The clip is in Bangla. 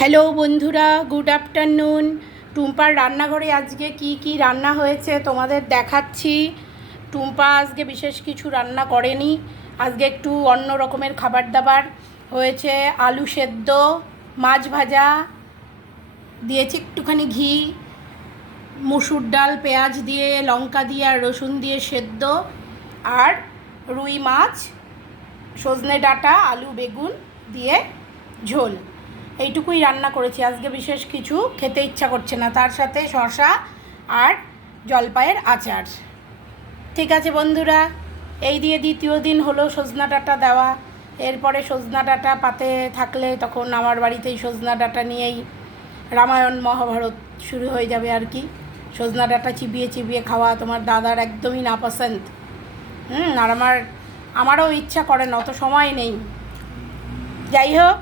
হ্যালো বন্ধুরা, গুড আফটারনুন। টুম্পার রান্নাঘরে আজকে কি কি রান্না হয়েছে তোমাদের দেখাচ্ছি। টুম্পা আজকে বিশেষ কিছু রান্না করেনি, আজকে একটু অন্য রকমের খাবার দাবার হয়েছে। আলু সেদ্ধ, মাছ ভাজা, দিয়েছি একটুখানি ঘি, মুসুর ডাল পেঁয়াজ দিয়ে লঙ্কা দিয়ে আর রসুন দিয়ে সেদ্ধ, আর রুই মাছ, সজনে ডাঁটা, আলু বেগুন দিয়ে ঝোল। এইটুকুই রান্না করেছি, আজকে বিশেষ কিছু খেতে ইচ্ছা করছে না। তার সাথে শসা আর জলপাইয়ের আচার। ঠিক আছে বন্ধুরা, এই দিয়ে দ্বিতীয় দিন হলো সজনা ডাঁটা দেওয়া। এরপরে সজনা ডাঁটা পাতে থাকলে তখন আমার বাড়িতেই সজনা ডাঁটা নিয়েই রামায়ণ মহাভারত শুরু হয়ে যাবে আর কি। সজনা ডাঁটা চিবিয়ে চিবিয়ে খাওয়া তোমার দাদার একদমই নাপসন্দ। আর আমারও ইচ্ছা করে না, অত সময় নেই। যাই হোক,